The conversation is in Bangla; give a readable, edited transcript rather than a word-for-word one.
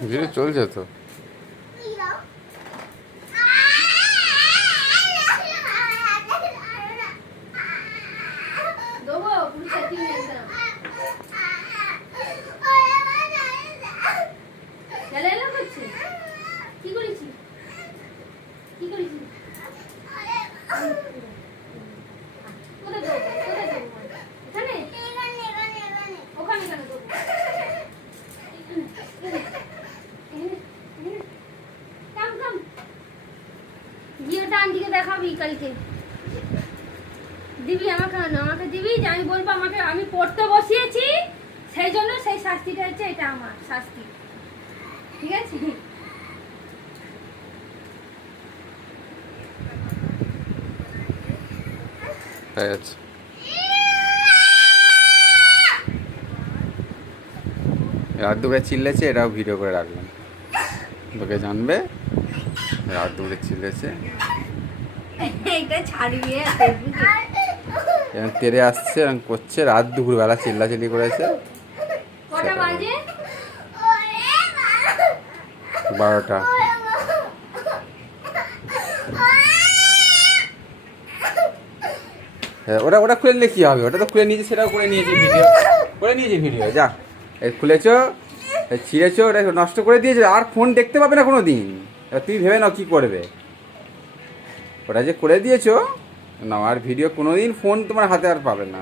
ভিডিও চলছে তো। আন্টিকে দেখাবি কালকে, দিবি আমাকে, আমাকে দিবি যে আমি বলবো আমাকে, আমি পড়তে বসিয়েছি সেই জন্য সেই শাস্তিটা হচ্ছে এটা আমার শাস্তি, ঠিক আছে? রাত দুপুরে চিল্লেছে, এটাও ভিডিও করে রাখলাম, লোকে জানবে রাত দুপুরে চিল্লেছে। এটা ছাড়বি তেরে আসছে এরকম করছে, রাত দুপুরবেলা চিল্লাচিল্লি করেছে। কটা বাজে? 12টা। ওটা ওটা খুলে নিলে কি হবে? ওটা তো খুলে নিয়েছি, সেটাও করে নিয়েছি ভিডিও, করে নিয়েছি ভিডিও। যা খুলেছো, ছিঁড়েছো, ওটা নষ্ট করে দিয়েছো, আর ফোন দেখতে পাবে না কোনো দিন। এবার তুই ভেবে নাও কী করবে। ওটা যে করে দিয়েছো না, আর ভিডিও কোনো দিন ফোন তোমার হাতে আর পাবে না।